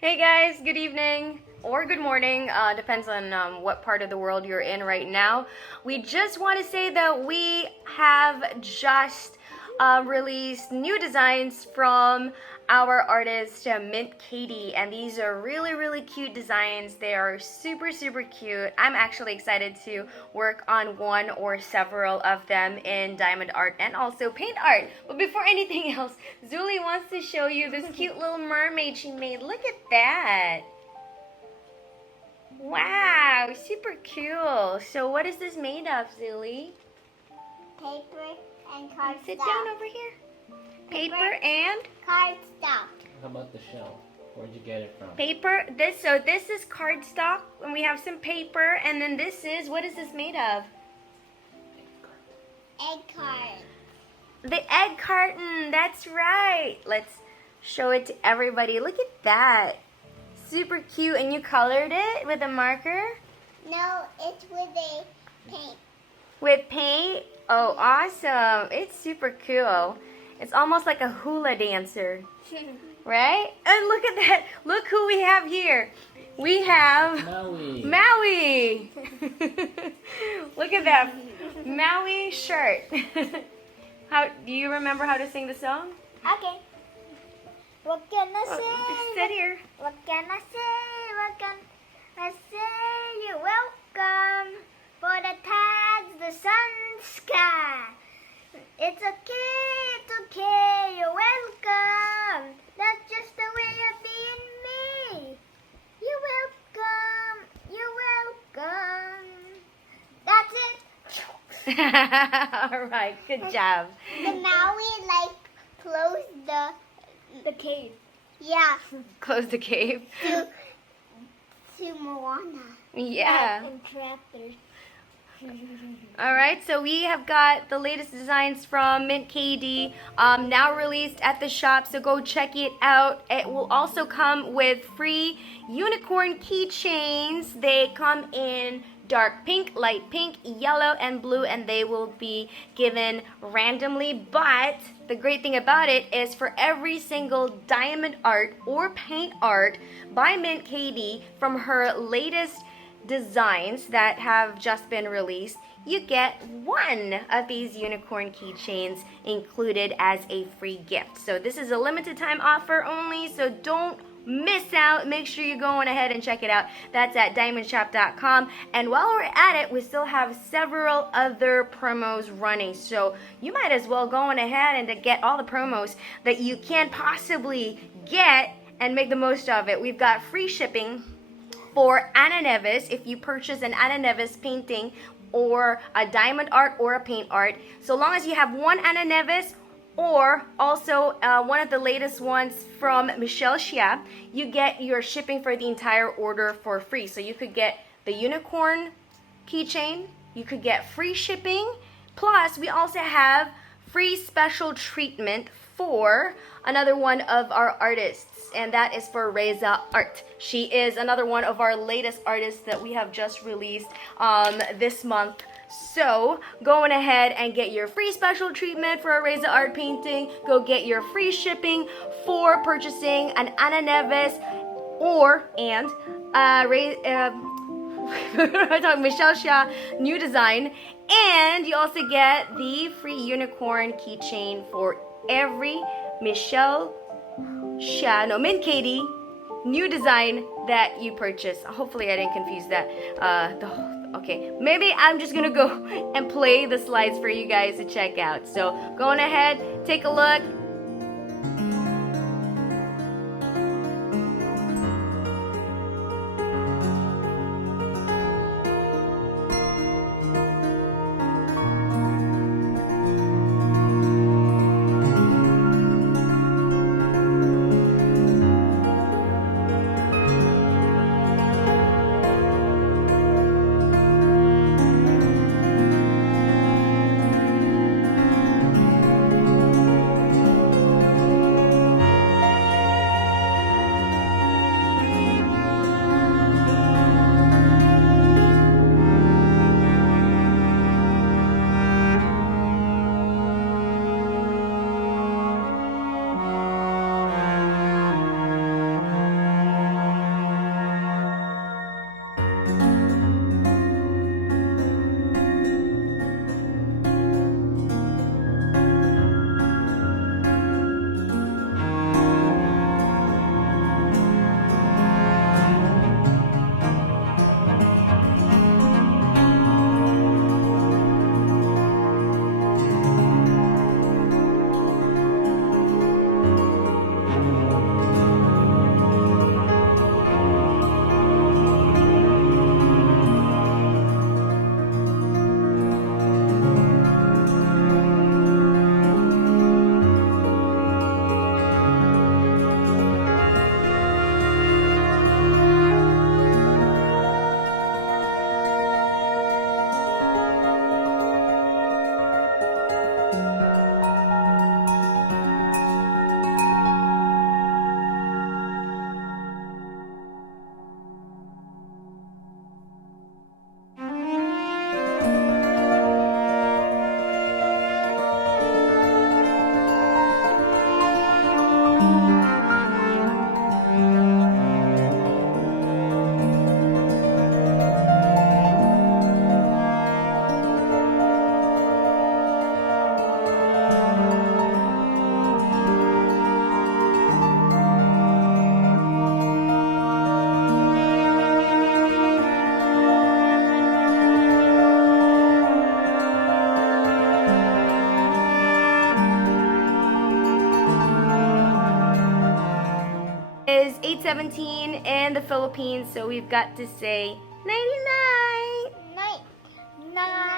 Hey guys, good evening or good morning, depends on what part of the world you're in right now. We just want to say that we have just released new designs from our artist Mint Katie, and these are really cute designs. They are super cute. I'm actually excited to work on one or several of them in diamond art and also paint art. But before anything else, Zuli wants to show you this cute little mermaid she made. Look at that. Wow, super cool. So what is this made of, Zuli? Paper and cardstock. Sit down over here. Paper and cardstock. How about the shell? Where'd you get it from? paper. This is cardstock, and we have some paper, and then this is, what is this made of? Egg carton. The egg carton. That's right. Let's show it to everybody. Look at that. Super cute. And you colored it with a marker? No, it's with a paint. With paint? Oh, awesome. It's super cool. It's almost like a hula dancer, right? And look at that. Look who we have here. We have Maui. Maui. Look at that Maui shirt. How do you remember how to sing the song? Okay. What can I say? Just sit here. What can I say? What can I say? You're welcome for the tides, the sun, sky. It's okay, you're welcome. That's just the way of being me. You're welcome. That's it. All right, good job. The Maui closed the cave. Yeah, Close the cave. to Moana. Yeah. And trapped her. All right, so we have got the latest designs from Mint KD, now released at the shop, so go check it out. It will also come with free unicorn keychains. They come in dark pink, light pink, yellow, and blue, and they will be given randomly. But the great thing about it is for every single diamond art or paint art by Mint KD from her latest designs that have just been released, you get one of these unicorn keychains included as a free gift. So this is a limited time offer only, so don't miss out. Make sure you're going ahead and check it out. That's at DIYmoonshop.com. And while we're at it, we still have several other promos running, so you might as well go on ahead and to get all the promos that you can possibly get and make the most of it. We've got free shipping for Ana Neves if you purchase an Ana Neves painting or a diamond art or a paint art. So long as you have one Ana Neves or also one of the latest ones from Michelle Xia, you get your shipping for the entire order for free. So you could get the unicorn keychain, you could get free shipping, plus we also have free special treatment for another one of our artists, and that is for Reza Art. She is another one of our latest artists that we have just released this month. So go on ahead and get your free special treatment for a Reza Art painting. Go get your free shipping for purchasing an Ana Neves Michelle Xia new design, and you also get the free unicorn keychain for every Michelle Xia, Mint Katie new design that you purchase. Hopefully I didn't confuse that. Okay, maybe I'm just gonna go and play the slides for you guys to check out. So go on ahead, take a look. Is 8:17 in the Philippines, so we've got to say nighty night. Night. Night.